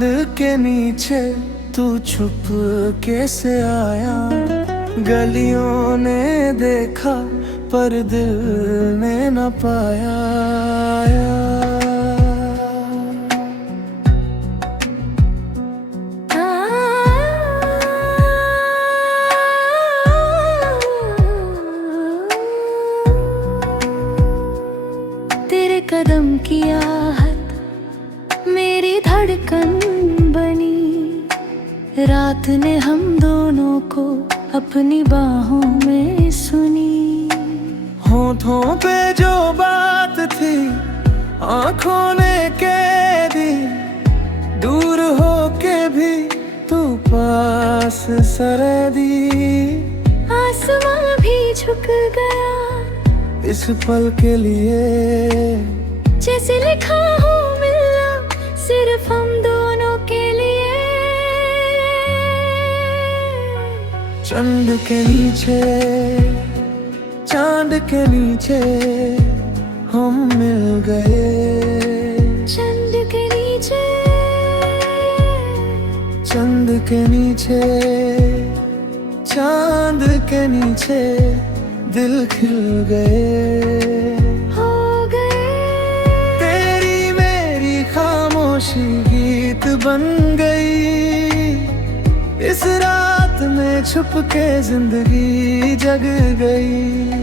चांद के नीचे तू छुप कैसे आया, गलियों ने देखा पर दिल ने न पाया। तेरे कदम की आहट मेरी धड़कन बनी, रात ने हम दोनों को अपनी बाहों में सुनी। होठों पे जो बात थी आंखों ने कह दी, दूर होके भी तू पास सर दी। आसमां भी झुक गया इस पल के लिए, जैसे लिखा हो मिलना सिर्फ हम दोनों के लिए। चंद के नीचे, चांद के नीचे हम मिल गए। चंद के नीचे, चंद के नीचे, चांद के नीचे दिल खिल गए। हो गए तेरी मेरी खामोशी गीत बन गई, इस रात में छुप के जिंदगी जग गई।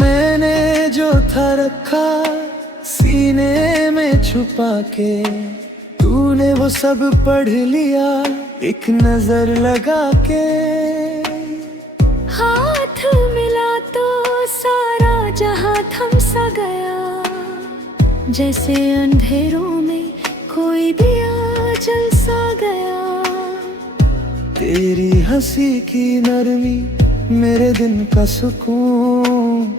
मैंने जो था रखा सीने में छुपा के, तूने वो सब पढ़ लिया एक नजर लगा के। हाथ मिला तो सारा जहां थम सा गया, जैसे अंधेरों में कोई दिया जल सा गया। तेरी हंसी की नरमी मेरे दिन का सुकून,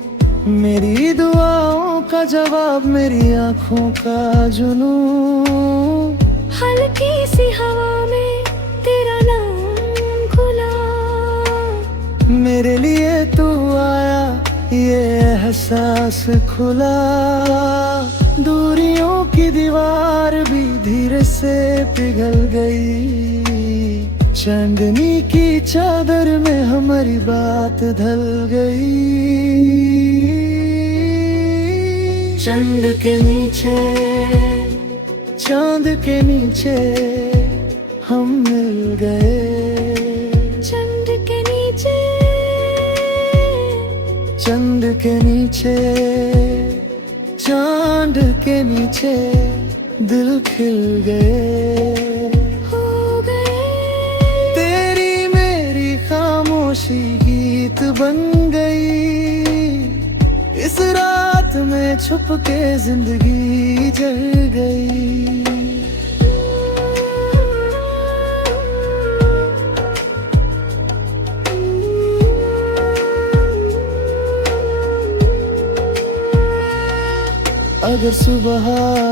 मेरी दुआओं का जवाब मेरी आंखों का जुनून। हल्की सी हवा में तेरा नाम खुला, मेरे लिए तू आया ये एहसास खुला। दूरियों की दीवार भी धीरे से पिघल गई, चांदनी की चादर में हमारी बात ढल गई। चंद के नीचे, चांद के नीचे हम मिल गए। चंद के नीचे, चंद के नीचे, चांद के नीचे दिल खिल गए। हो गए तेरी मेरी खामोशी गीत बन गई, इस रात में छुप के जिंदगी जल गई। अगर सुबह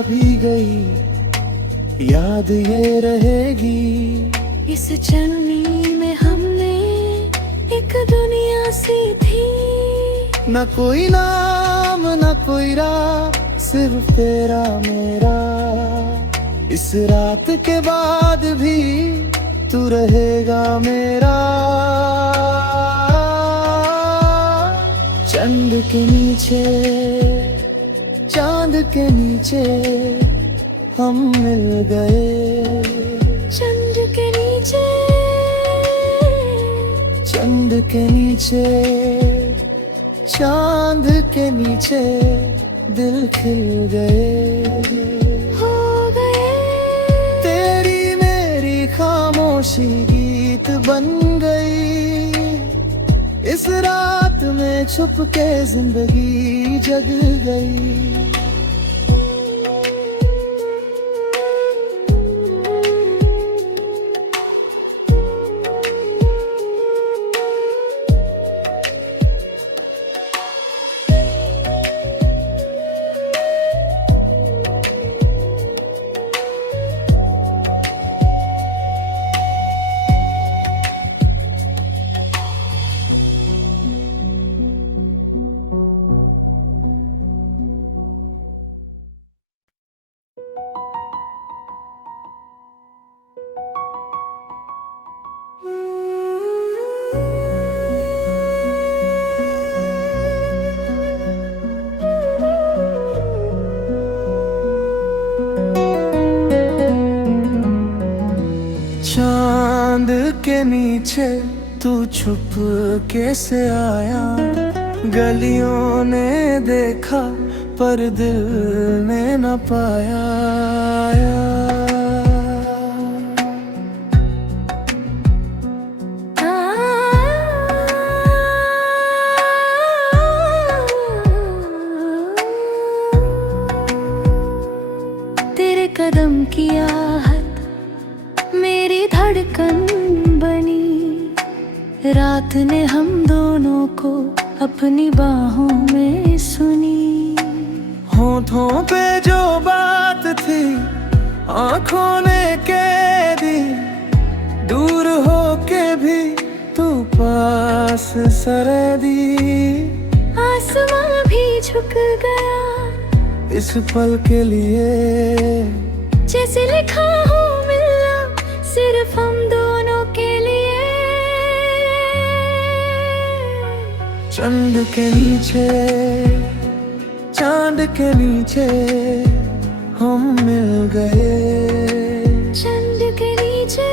भी गई याद ये रहेगी, इस चलनी में हमने एक दुनिया सी थी। न कोई नाम न कोई राह, सिर्फ तेरा मेरा। इस रात के बाद भी तू रहेगा मेरा। चंद के नीचे, चांद के नीचे हम मिल गए। चंद के नीचे, चंद के नीचे, चांद के नीचे दिल खिल गए। हो गए तेरी मेरी खामोशी गीत बन गई, इस रात में छुप के जिंदगी जग गई। के नीचे तू छुप कैसे आया। गलियों ने देखा पर दिल ने न पाया। तेरे कदम की आहट मेरी धड़कन बनी। रात ने हम दोनों को अपनी बाहों में सुनी। होठों पे जो बात थी आंखों ने कह दी। दूर होके भी तू पास सर दी। आसमां भी झुक गया इस पल के लिए। जैसे लिखा हो मिलना सिर्फ हम दोनों के लिए। चंद के नीचे चांद के नीचे हम मिल गए। चंद के नीचे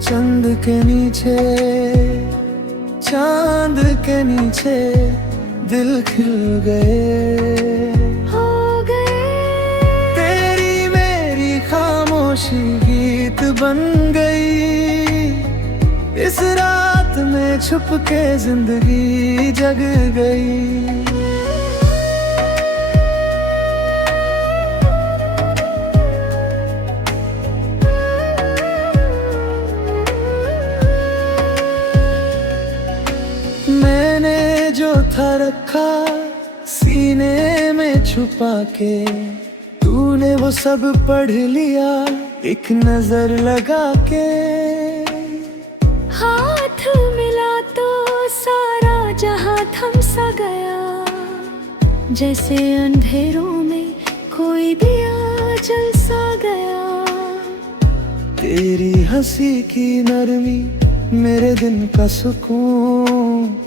चंद के नीचे चांद के नीचे दिल खिल गए। हो गए तेरी मेरी खामोशी गीत बन गई। इस रात में छुप के जिंदगी जग गई। मैंने जो था रखा सीने में छुपा के, तूने वो सब पढ़ लिया एक नजर लगा के। हाथ मिला तो सारा जहां थम सा गया। जैसे अंधेरों में कोई दिया जल सा गया। तेरी हंसी की नरमी मेरे दिन का सुकून।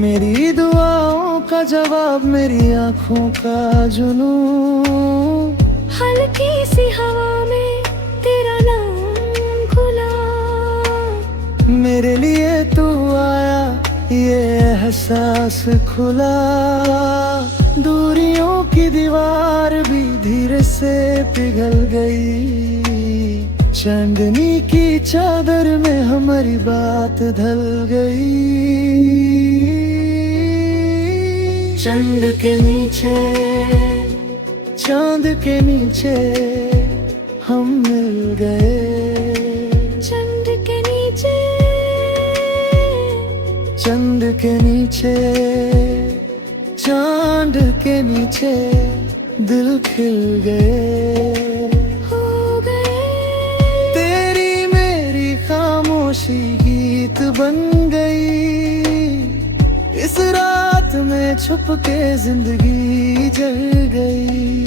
मेरी दुआओं का जवाब मेरी आंखों का जुनून। हल्की सी हवा में तेरा नाम खुला। मेरे लिए तू आया ये एहसास खुला। दूरियों की दीवार भी धीरे से पिघल गई। चांदनी की चादर में हमारी बात ढल गई। चंद के नीचे चांद के नीचे हम मिल गए। चंद के नीचे चंद के नीचे चांद के नीचे दिल खिल गए। हो गए तेरी मेरी खामोशी गीत बन गई। इस रात में छुप के जिंदगी जल गई।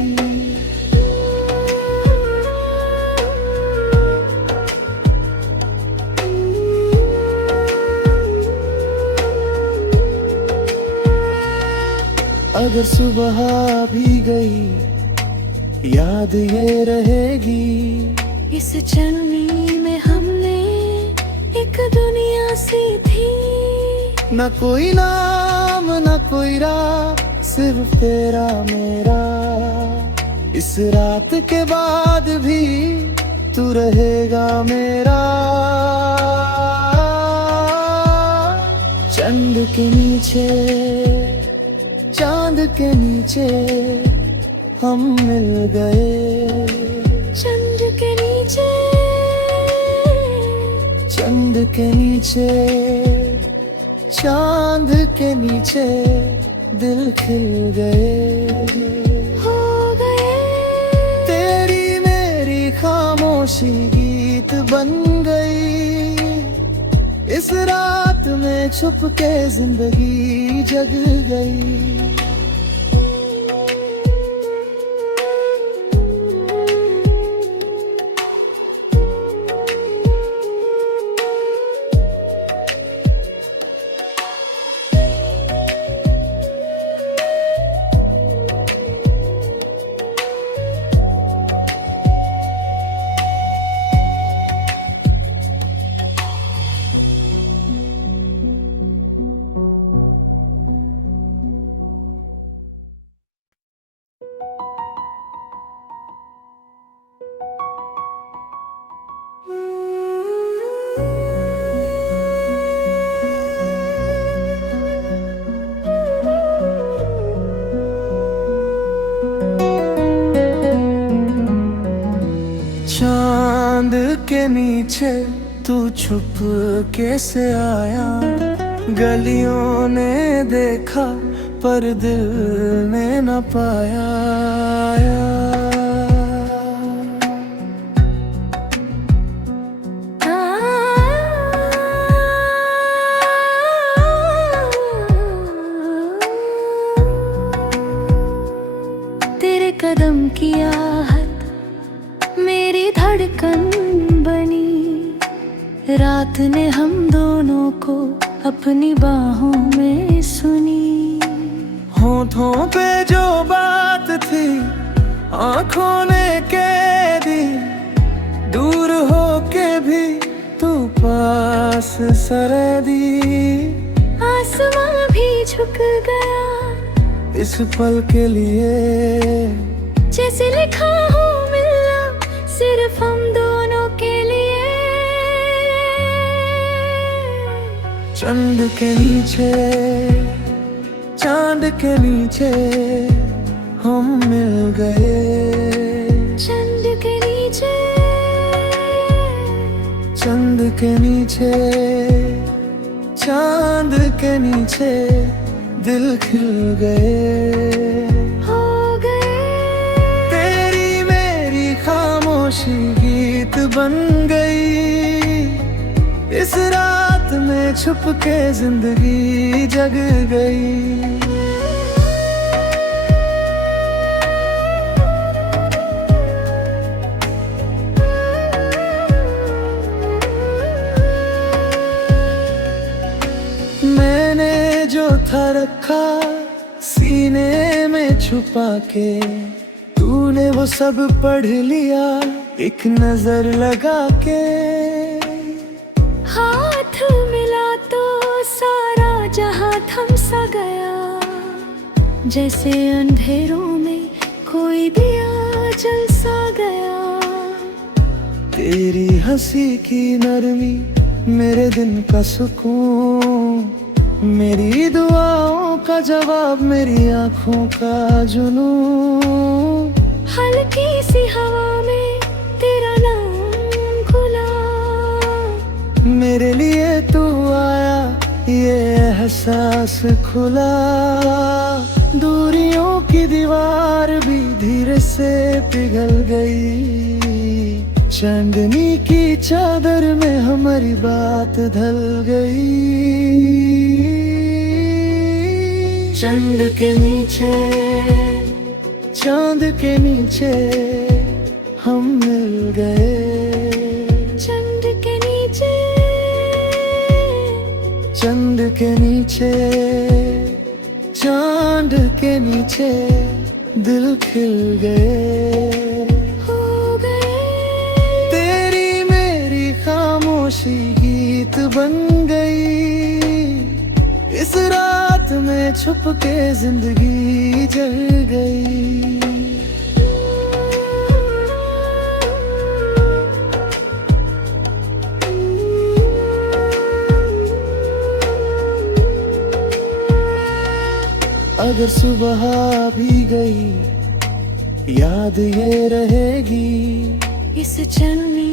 अगर सुबह भी गई याद ये रहेगी। इस चलनी में हमने एक दुनिया सी थी। न कोई नाम न कोई राह सिर्फ तेरा मेरा। इस रात के बाद भी तू रहेगा मेरा। चंद के नीचे चांद के नीचे हम मिल गए। चंद के नीचे चंद के नीचे चांद के नीचे दिल खिल गए। हो गए तेरी मेरी खामोशी गीत बन गई। इस रात में छुप के जिंदगी जग गई। के नीचे तू छुप कैसे आया, गलियों ने देखा पर दिल ने न पाया। तेरे कदम की आहट मेरी धड़कन बनी, रात ने हम दोनों को अपनी बाहों में सुनी। होठों पे जो बात थी आंखों ने कह दी, दूर होके भी तू पास सर दी। आसमां भी झुक गया इस पल के लिए, जैसे लिखा हो मिलना सिर्फ हम दोनों के लिए। चंद के नीचे, चांद के नीचे हम मिल गए। चंद के नीचे, चंद के नीचे, चांद के नीचे दिल खिल गए, हो गए। तेरी मेरी खामोशी गीत बन गई, इस रात में छुप के जिंदगी जग गई। मैंने जो था रखा सीने में छुपा के, तूने वो सब पढ़ लिया एक नजर लगा के। हाथ मिला तो सारा जहां थम सा गया, जैसे अंधेरों में कोई दिया जल सा गया। तेरी हंसी की नरमी मेरे दिन का सुकून, मेरी दुआओं का जवाब मेरी आंखों का जुनून। हल्की सी हवा में तेरा नाम खुला, मेरे लिए तू आया ये एहसास खुला। दूरियों की दीवार भी धीरे से पिघल गई, चांदनी की चादर में हमारी बात ढल गई। चंद के नीचे, चांद के नीचे हम मिल गए। चंद के नीचे, चंद के नीचे, चांद के नीचे दिल खिल गए, हो गए। तेरी मेरी खामोशी गीत बन गई, इस रात में छुप के जिंदगी जल गई। अगर सुबह भी गई याद ये रहेगी, इस चलनी